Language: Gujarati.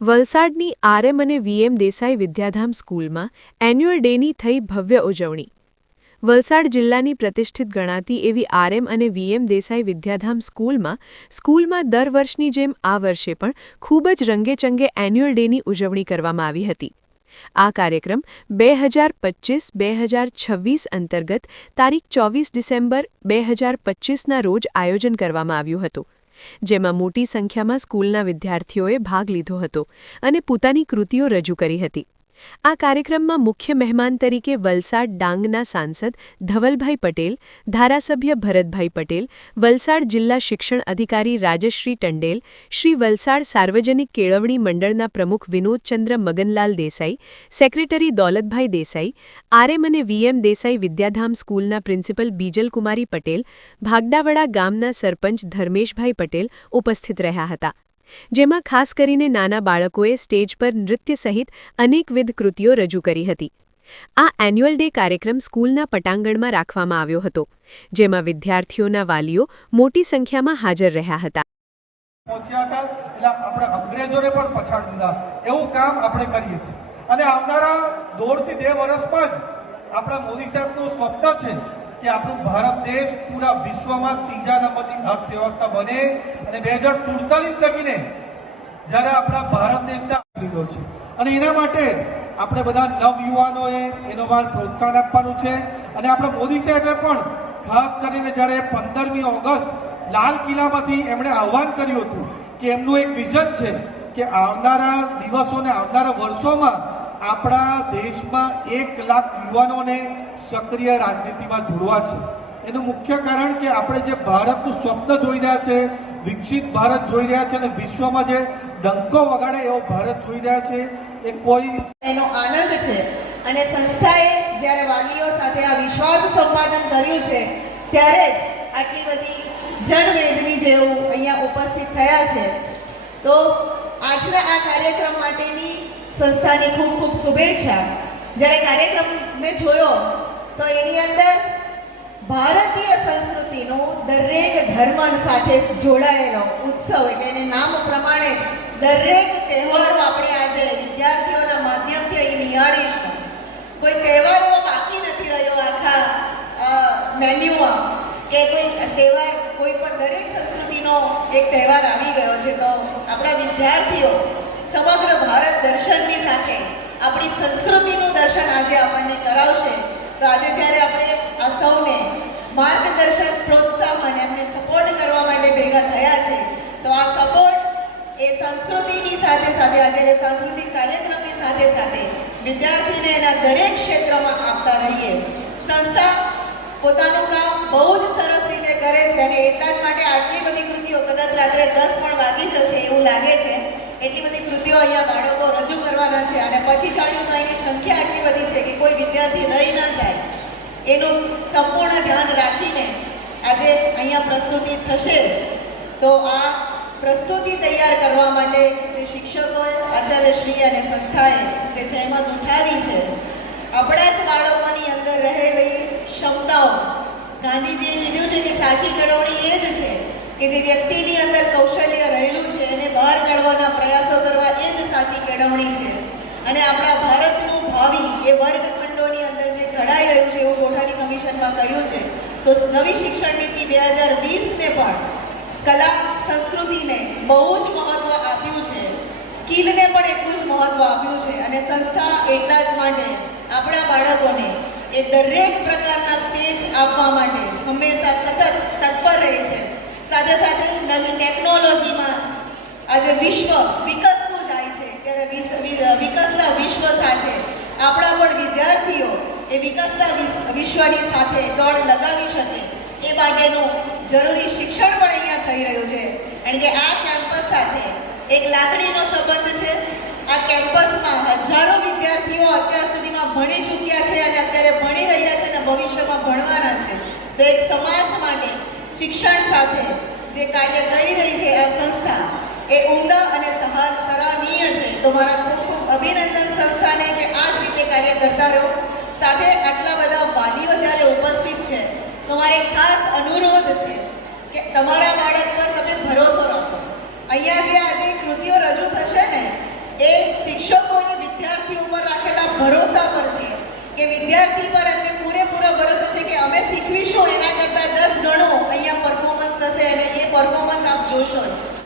વલસાડની આરએમ અને વીએમ દેસાઈ વિદ્યાધામ સ્કૂલમાં એન્યુઅલ ડેની થઈ ભવ્ય ઉજવણી. વલસાડ જિલ્લાની પ્રતિષ્ઠિત ગણાતી એવી આરએમ અને વીએમ દેસાઈ વિદ્યાધામ સ્કૂલમાં સ્કૂલમાં દર વર્ષની જેમ આ વર્ષે પણ ખૂબ જ રંગેચંગે એન્યુઅલ ડેની ઉજવણી કરવામાં આવી હતી. આ કાર્યક્રમ બે હજાર પચીસ બે હજાર છવ્વીસ અંતર્ગત તારીખ ચોવીસ ડિસેમ્બર બે હજાર પચીસના રોજ આયોજન કરવામાં આવ્યું હતું. જેમાં મોટી સંખ્યામાં સ્કૂલના વિદ્યાર્થીઓએ ભાગ લીધો હતો અને પોતાની કૃતિઓ રજૂ કરી હતી. આ કાર્યક્રમમાં મુખ્ય મહેમાન તરીકે વલસાડ ડાંગના સાંસદ ધવલભાઈ પટેલ, ધારાસભ્ય ભરતભાઈ પટેલ, વલસાડ જિલ્લા શિક્ષણ અધિકારી રાજશ્રી ટંડેલ, શ્રી વલસાડ સાર્વજનિક કેળવણી મંડળના પ્રમુખ વિનોદચંદ્ર મગનલાલ દેસાઈ, સેક્રેટરી દોલતભાઈ દેસાઈ, આરએમ અને વીએમ દેસાઈ વિદ્યાધામ સ્કૂલના પ્રિન્સિપલ બીજલકુમારી પટેલ, ભાગડાવડા ગામના સરપંચ ધર્મેશભાઈ પટેલ ઉપસ્થિત રહ્યા હતા. જેમાં ખાસ કરીને નાના બાળકોએ સ્ટેજ પર નૃત્ય સહિત અનેકવિધ કૃતિઓ રજૂ કરી હતી. આ એન્યુઅલ ડે કાર્યક્રમ સ્કૂલના પટાંગણમાં રાખવામાં આવ્યો હતો, જેમાં વિદ્યાર્થીઓના વાલીઓ મોટી સંખ્યામાં હાજર રહ્યા હતા. પહોંચ્યા હતા, એટલે બે વર્ષમાં જ આપણા મોદી સાહેબનું સ્વપ્ન છે કે આપણું ભારત દેશ પૂરા વિશ્વમાં ત્રીજા નંબરની અર્થવ્યવસ્થા બને અને બે હજાર સુડતાલીસ લગીને જ્યારે આપણા ભારત દેશને લીધો છે. અને એના માટે આપણે બધા નવયુવાનોએ એનો માર પ્રોત્સાહન આપવાનું છે. અને આપણા મોદી સાહેબે પણ ખાસ કરીને જ્યારે પંદરમી ઓગસ્ટ લાલ કિલ્લામાંથી એમણે આહવાન કર્યું હતું કે એમનું એક વિઝન છે કે આવનારા દિવસોને આવનારા વર્ષોમાં આપણા દેશમાં એક લાખ યુવાનોને સક્રિય રાજનીતિમાં જોડવા છે. એનું મુખ્ય કારણ કે આપણે જે ભારતનું સ્વપ્ન જોઈ રહ્યા છે, વિકસિત ભારત જોઈ રહ્યા છે અને વિશ્વમાં જે ડંકો વગાડે એવો ભારત જોઈ રહ્યા છે, એ કોઈ એનો આનંદ છે. અને સંસ્થાએ જ્યારે વાલીઓ સાથે આ વિશ્વાસ સંપાદન કર્યું છે, ત્યારે જ આટલી બધી જનવેદની જેવું અહીંયા ઉપસ્થિત થયા છે. તો આજના આ કાર્યક્રમ માટેની સંસ્થાની ખૂબ ખૂબ શુભેચ્છા. જ્યારે કાર્યક્રમ મેં જોયો, તો એની અંદર ભારતીય સંસ્કૃતિનો દરેક ધર્મ સાથે જોડાયેલો ઉત્સવ એટલે એને નામ પ્રમાણે જ દરેક તહેવારો આપણે આજે વિદ્યાર્થીઓના માધ્યમથી અહીં નિહાળીશું. કોઈ તહેવારો બાકી નથી રહ્યો આખા મેન્યુમાં. કે કોઈ તહેવાર, કોઈ પણ દરેક સંસ્કૃતિનો એક તહેવાર આવી ગયો છે. તો આપણા વિદ્યાર્થીઓ સમગ્ર ભારત દર્શનની સાથે આપણી સંસ્કૃતિનું દર્શન આજે આપણને કરાવશે. તો આજે જ્યારે આપણે આ સૌને માર્ગદર્શન, પ્રોત્સાહન એમને સપોર્ટ કરવા માટે ભેગા થયા છે, તો આ સપોર્ટ એ સંસ્કૃતિની સાથે સાથે આજે સાંસ્કૃતિક કાર્યક્રમની સાથે સાથે વિદ્યાર્થીને એના દરેક ક્ષેત્રમાં આપતા રહીએ. સંસ્થા પોતાનું કામ બહુ જ સરસ રીતે કરે છે અને એટલા જ માટે આટલી બધી કૃતિઓ કદાચ રાત્રે દસ પણ વાગી જશે એવું લાગે છે. એટલી બધી કૃતિઓ અહીંયા બાળકો કરવાના છે અને પછી જાણ્યું તો અહીંની સંખ્યા આટલી બધી છે કે કોઈ વિદ્યાર્થી રહી ના જાય. એનું સંપૂર્ણ ધ્યાન રાખીને આજે અહીંયા પ્રસ્તુતિ થશે જ. તો આ પ્રસ્તુતિ તૈયાર કરવા માટે જે શિક્ષકોએ આચાર્યશ્રી અને સંસ્થાએ જે સહેમત ઉઠાવી છે, આપણા જ બાળકોની અંદર રહેલી ક્ષમતાઓ. ગાંધીજીએ કીધું છે કે સાચી કેળવણી એ જ છે કે જે વ્યક્તિની અંદર કૌશલ્ય રહેલું છે, એને બહાર કાઢવાના પ્રયાસો કરવા કેળવણી છે. અને આપણા ભારતનું ભાવિ એ વર્ગખંડોની અંદર જે ઘડાઈ રહ્યું છે એવું કોઠારી કમિશનમાં કહ્યું છે, તો નવી શિક્ષણ નીતિ બે હજાર વીસને પણ કલા સંસ્કૃતિને બહુ જ મહત્વ આપ્યું છે. સ્કિલને પણ એટલું જ મહત્વ આપ્યું છે. અને સંસ્થા એટલા જ માટે આપણા બાળકોને એ દરેક પ્રકારના સ્ટેજ આપવા માટે હંમેશા સતત તત્પર રહે છે. સાથે સાથે નવી ટેકનોલોજીમાં આજે વિશ્વ વિકસતું વિકસતા વિશ્વ સાથે, આપણા પણ વિદ્યાર્થીઓ એ વિકસતા વિશ્વની સાથે દોડ લગાવી શકે એ માટેનું જરૂરી શિક્ષણ પણ અહીંયા થઈ રહ્યું છે. કારણ કે આ કેમ્પસ સાથે એક લાગણીનો સંબંધ છે. આ કેમ્પસમાં હજારો વિદ્યાર્થીઓ અત્યાર સુધીમાં ભણી ચૂક્યા છે અને અત્યારે ભણી રહ્યા છે અને ભવિષ્યમાં ભણવાના છે. તો એક સમાજ માટે શિક્ષણ સાથે જે કાર્ય કરી રહી છે આ સંસ્થા, એ ઉમદા તમારા ખૂબ ખૂબ અભિનંદન સંસ્થાને કે આ જ રીતે કાર્ય કરતા રહો. સાથે આટલા બધા વાલીઓ જ્યારે ઉપસ્થિત છે તો મારે ખાસ અનુરોધ છે કે તમારા બાળક પર તમે ભરોસો રાખો. અહીંયા જે આજે કૃતિઓ રજૂ થશે ને, એ શિક્ષકોએ વિદ્યાર્થીઓ પર રાખેલા ભરોસા પર છે કે વિદ્યાર્થી પર એમને પૂરેપૂરો ભરોસો છે કે અમે શીખવીશું. એના કરતાં દસ ગણો અહીંયા પરફોર્મન્સ થશે અને એ પરફોર્મન્સ આપ જોશો